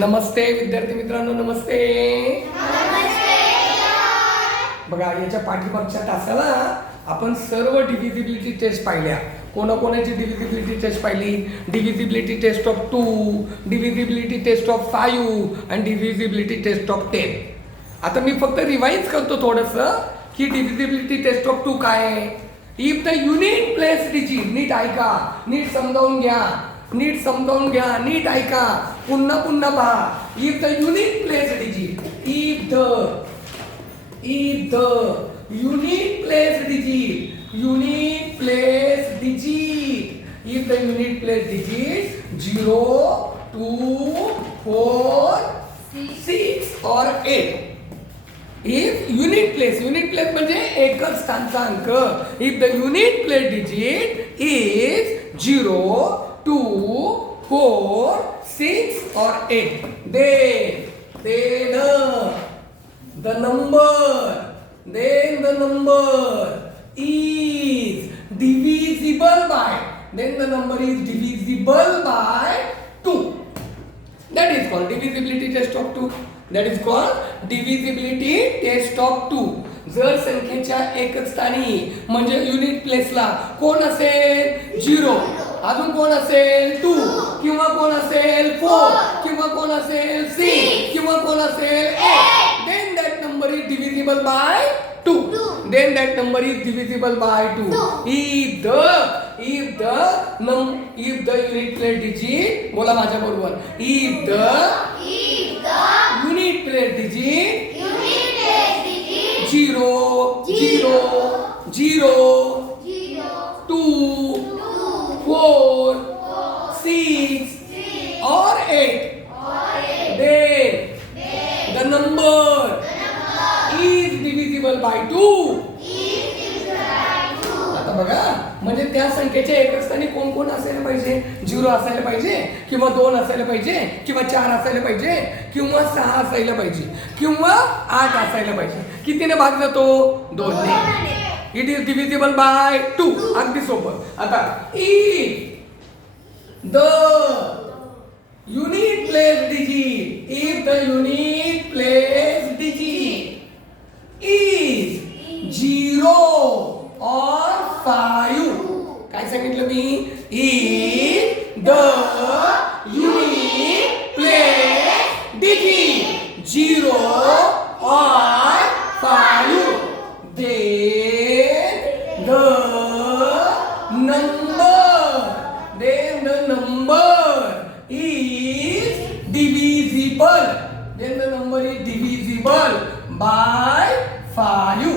नमस्ते विद्यार्थी मित्रांनो, नमस्ते. बघा, याच्या पाठीमागच्या तासाला आपण सर्व डिव्हिजिबिलिटी टेस्ट पाहिल्या. कोणाकोणाची डिव्हिजिबिलिटी टेस्ट पाहिली? Divisibility test of 2, divisibility test of 5 आणि डिव्हिजिबिलिटी टेस्ट ऑफ 10. आता मी फक्त रिवाइज करतो थोडंसं की डिव्हिजिबिलिटी टेस्ट ऑफ 2 काय आहे. If the unit place digit, नीट ऐका, नीट समजावून घ्या, नीट ऐका, पुन्हा पुन्हा पहा. If the unit place digit, if the unit place digit, if the unit place digit 0, 2, 4, 6 or 8. If unit place म्हणजे एकच स्थानचा अंक. If the unit place digit is 0, 2, 4, 6 or 8, then the number is divisible by, two. That is called divisibility test of 2. जर संख्येच्या एकच स्थानी म्हणजे unit प्लेसला कोण असेल 0, अजून कोण असेल 2, किंवा कोण असेल 4, किंवा कोण असेल 6, किंवा कोण असेल 8, then that number is divisible by 2. If the unit place digit, बोला माझ्या बरोबर, if the unit place digit 0, 0, 0, 2, 4, 6 or 8, then the number is divisible by 2. आता बघा, म्हणजे त्या संख्येच्या एकच स्थानी कोण कोण असायला पाहिजे? 0 असायला पाहिजे, किंवा 2 असायला पाहिजे, किंवा 4 असायला पाहिजे, किंवा 6 असायला पाहिजे, किंवा 8 असायला पाहिजे. कितीने भाग जातो? 2 ने. It is divisible by 2. अगदी सोपं. आता if the unit place digit is 0 or 5, काय सांगितलं मी? If the unit place digit 0 or 5, then the number is divisible. By 5.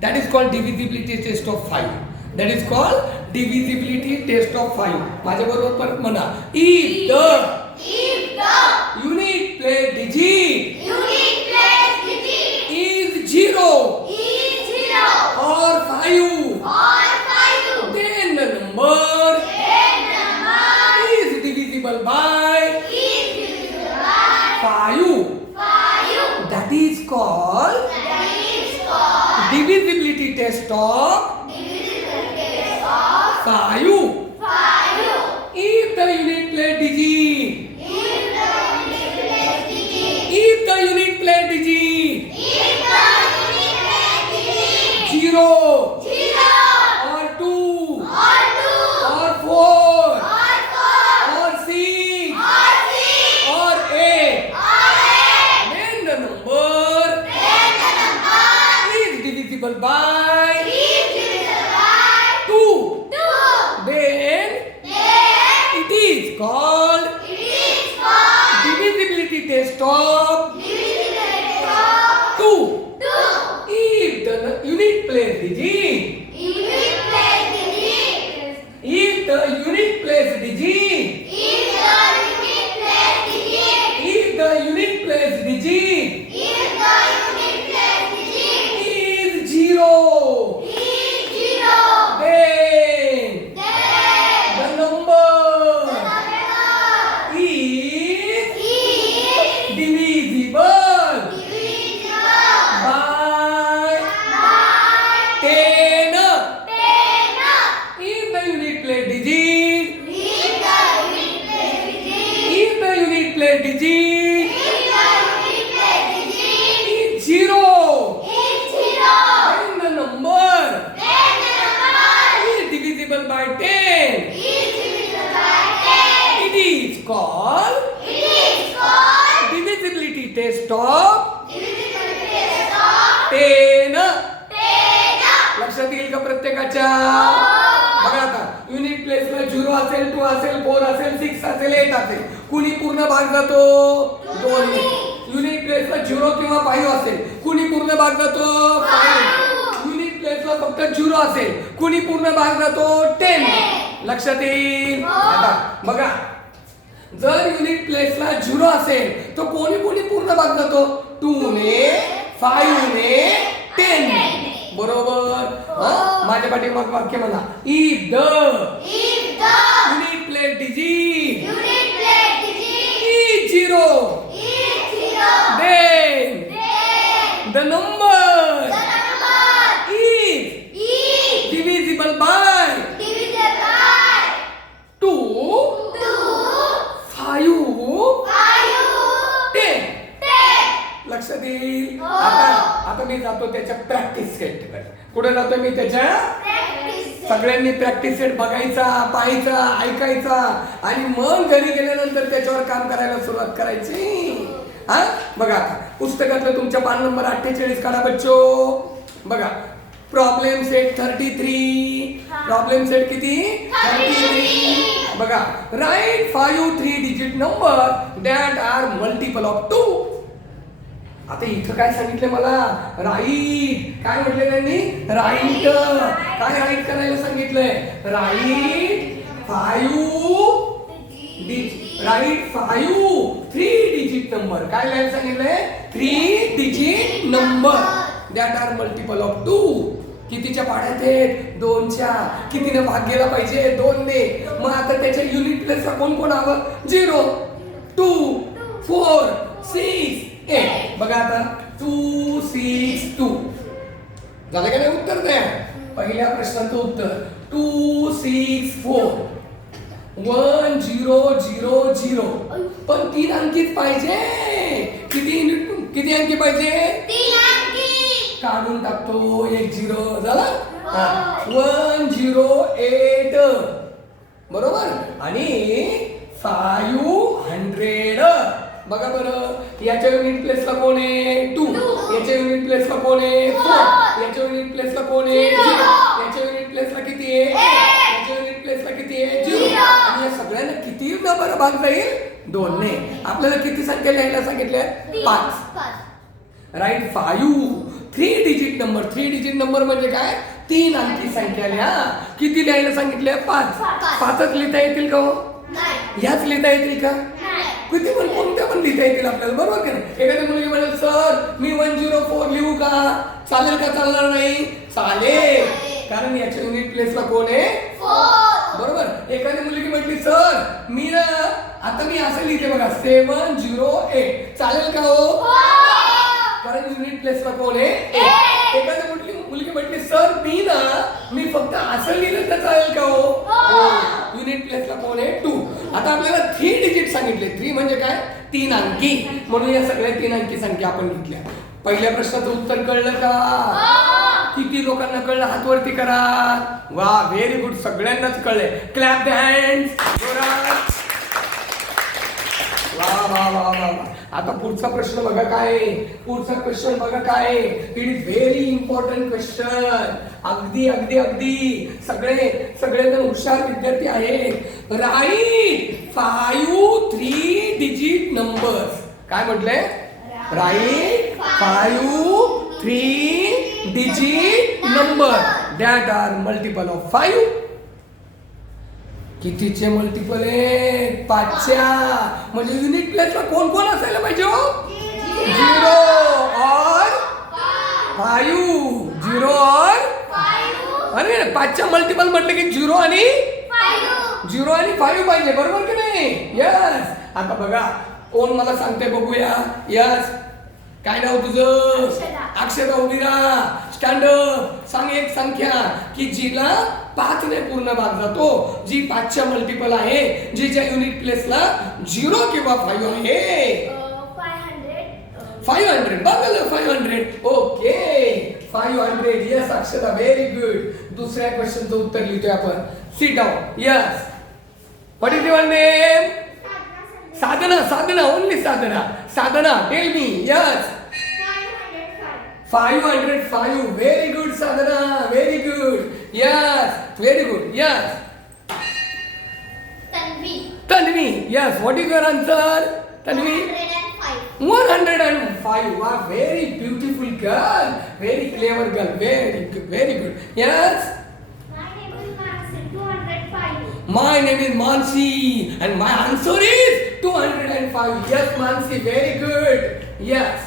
That is called divisibility test of 5. माझ्या बरोबर म्हणा. If the unit place digit is 0 or 5, then the number is divisible by 5. That is called divisibility test of 5. If the unit place digit 0 or 2 or 4 or 6 or 8, then the number is divisible by 2. Then it is called divisibility test of 2. If the unit place digit is 0, then the number is divisible by 10. If the unit place digit digit is zero. Then the number is divisible by 10. It is called divisibility test of 10. लक्षात येईल का प्रत्येकाच्या? बघा आता unit प्लेसला 0 असेल, 2 असेल, 4 असेल, 6 असेल, 8 असेल. कुणी पूर्ण भाग जातो? 2 ने. युनिट प्लेसला 0 किंवा 5 असेल, कुणी पूर्ण भाग जातो? 5. युनिट प्लेसला फक्त 0 असेल, कुणी पूर्ण भाग जातो? 10. लक्षात येईल? आता बघा जर युनिट प्लेसला 0 असेल तर कोणी पूर्ण भाग जातो? 2 ने, 5 ने, 10 ने. बरोबर. माझ्या पाठी मग वाक्य म्हणा. If the unit place digit is 0 then the number is divisible by 2, 5, 10. लक्षात येईल? आता मी जातो त्याच्या प्रॅक्टिस सेट कडे. कुठे जातो मी? त्याच्या सगळ्यांनी प्रॅक्टिस सेट बघायचा, पाहायचा, ऐकायचा आणि मग घरी गेल्यानंतर त्याच्यावर काम करायला सुरुवात करायची. हा बघा आता पुस्तकातलं तुमच्या पान नंबर 48 काढा बच्चो. बघा प्रॉब्लेम सेट 33. प्रॉब्लेम सेट किती? 33. बघा write 5 3 digit number that are multiple of 2. आता इथं काय सांगितलं मला? राईट. काय म्हटलं त्यांनी? राईट. काय राईट करायला सांगितलंय? Write 3 digit number. काय लिहायला सांगितलंय? 3 digit number that are multiple of 2. कितीच्या पाड्यात आहेत? 2च्या. कितीने भाग गेला पाहिजे? 2 ने. मग आता त्याच्या युनिट प्लेसला कोण हवं? 0, 2, 4, 6, 8. बघा आता 2, 6, 2 झालं का नाही? उत्तर द्या. पहिल्या प्रश्नाचं उत्तर 2, 6, 4 1, 0, 0, 0. पण 3 अंकीच पाहिजे. किती अंकी पाहिजे? 3 अंकी. काढून टाकतो. 1 0 झाला. 1, 0, 8 बरोबर. आणि 500. बघा बरं याच्या युनिट प्लेसला कोण आहे? 2. याच्या युनिट प्लेसला कोण आहे? 4. याच्या युनिट प्लेसला कोण आहे? 0. याच्या युनिट प्लेसला किती आहे? याच्या युनिट प्लेसला किती आहे? 0. आणि या सगळ्यांना किती नंबर भाग जाईल? 2 ने. आपल्याला किती संख्या लिहायला सांगितल्या? 5. Write 5 3 digit number. 3 digit number म्हणजे काय? 3 अंकी संख्या लिहा. किती लिहायला सांगितल्या? 5. 5च लिहिता येतील का हो? ह्याच लिहिता येतील का? किती पण कोणत्या पण लिहिता येतील आपल्याला. बरोबर का नाही? एखादी मुलगी म्हणेल सर मी 104 लिहू का? चालेल का? चालणार नाही? चालेल. कारण याच्या युनिट प्लेसला कोण आहे? 4. बरोबर. एखादी मुलगी म्हटली सर मी ना आता मी असं लिहिते बघा 708. चालेल का हो? कारण युनिट प्लेसला कोण आहे? 8. एखादी मुलगी म्हटली सर मी फक्त असं लिहिलं तर चालेल का हो? युनिट प्लेसला कोण आहे? 2. आता आपल्याला 3 डिजिट सांगितले. 3 म्हणजे काय? 3 अंकी. म्हणून या सगळ्या 3 अंकी संख्या आपण घेतल्या. पहिल्या प्रश्नाचं उत्तर कळलं का? किती लोकांना कळलं? हात वरती करा. वा व्हेरी गुड. सगळ्यांनाच कळलंय. Clap the hands. वा वा वा वा. आता पुढचा प्रश्न बघा काय? पुढचा क्वेश्चन बघा काय? It is very important question. अगदी अगदी अगदी सगळेजण हुशार विद्यार्थी आहेत. Right 5 3 digit numbers. काय म्हटलंय? Right 5 3 digit number that are multiple of 5. कितीचे मल्टिपल आहे? 5च्या. म्हणजे युनिट प्लेसला कोण कोण असायला पाहिजे हो? 0 और 5. 0 और 5. अरे 5च्या मल्टिपल म्हटलं की 0 आणि 5 पाहिजे. बरोबर की नाही? यस. आता बघा कोण मला सांगते बघूया. यस. काय नाव तुझं? अक्षदा. उभी राहा. Stand up. सांग एक संख्या की जिला 5 ने पूर्ण भाग जातो, जी 5च्या मल्टिपल आहे, जिच्या युनिट प्लेसला 0 किंवा 5 आहे. 500 बघा 500. ओके 500. यस अक्षता, व्हेरी गुड. दुसऱ्या क्वेश्चनचं उत्तर लिहितोय आपण. Sit down. Yes. What is your name? Sadhana. Only Sadhana tell me. Yes 505. Very good Sadhana, very good. Yes very good. Yes Tanvi. Yes what is your answer? Tanvi 105. Wow, very beautiful girl, very clever girl, very good. Yes, my name is Mansi and my answer is 205. Yes, Mansi, very good. Yes,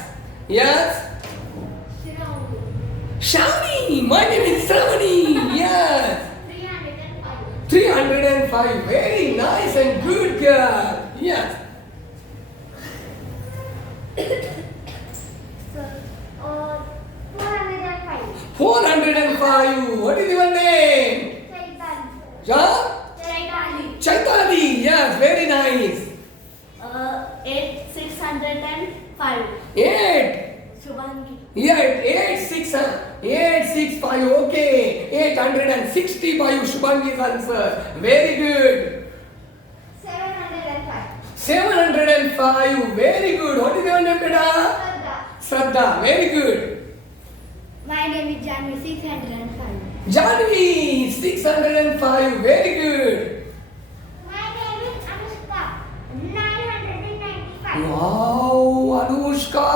Shravani, my name is Shravani. Yes, 305. Very nice and good girl. Yes. 405. What is your name? Chaitali. Yes, very nice. 605. 865. Okay. 865. Shubhangi's answer. Very good. 705. Very good. What is your name, beta? Shraddha. Very good. My name is Janvi. 605. Janvi. 605. Very good. My name is Anushka. 995. Wow, Anushka.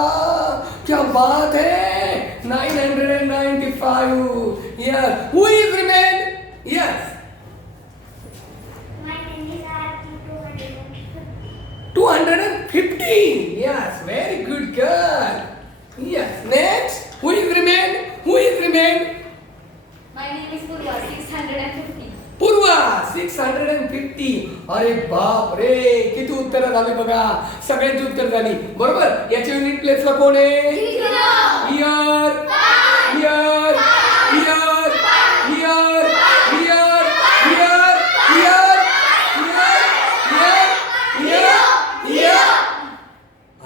क्या बात है? 995. Yes. Who is remain? Yes. My name is Aarti. 250. 250. Yes, very good girl. Yes. Next. Who is remain? My name is Purva. 650. पूर्वा 650. अरे बाप रे, किती उत्तरं झाली बघा. सगळ्यांची उत्तर झाली बरोबर. याच्या युनिट प्लेसला कोण आहे? हियर.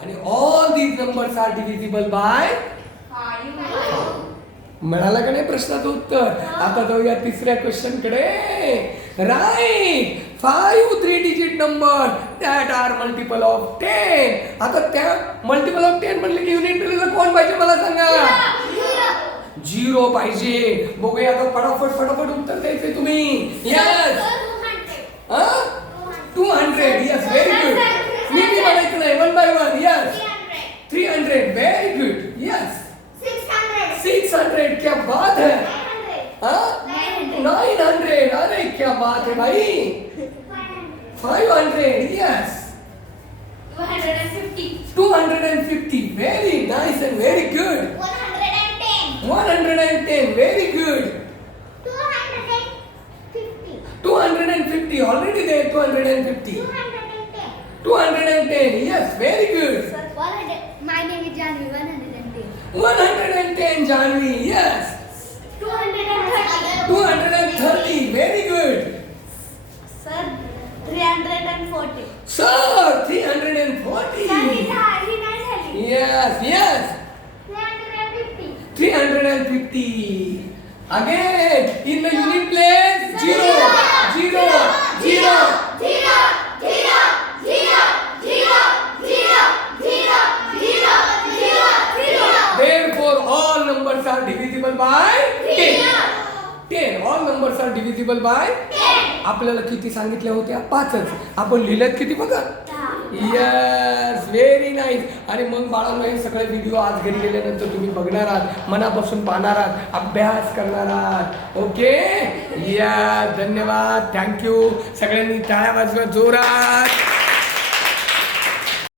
आणि all these numbers are divisible by. मिळालं का नाही प्रश्नाचं उत्तर? आता जाऊया तिसऱ्या क्वेश्चन कडे. Right. 5 3 digit number that are multiple of 10. आता त्या मल्टिपल ऑफ 10 म्हणले की युनिट प्लेसला कोण पाहिजे मला सांगा? 0 पाहिजे. बघूया आता फटाफट उत्तर द्यायचे तुम्ही. यस 200. Yes very good. मी म्हणायचं नाही 1 by 1. Yes 300. Very good. Yes 600. क्या बात है? 900. अरे क्या बात है भाई. 500. Yes 250. Very nice end very good. 110. Very good. 250. Already there. 250. 210. Yes very good. My name is Janvi. 110. 110. Janvi. Yes. 230. 230. Very good. Sir, 340. Sir, 340. Sir, he not telling. Yes. 350. 350. Again, in the unit place, 0. Therefore, all numbers are divisible by 10. 10. All numbers are divisible by 10. आपल्याला किती सांगितल्या होत्या? 5च. आपण लिहिल्यात किती बघा? Yes very nice. आणि मग बाळांनो हे सगळे व्हिडिओ आज घरी गेल्यानंतर तुम्ही बघणार आहात, मनापासून पाहणार आहात, अभ्यास करणार आहात. ओके. या धन्यवाद. थँक्यू. सगळ्यांनी टाळ्या वाजवा जोरात.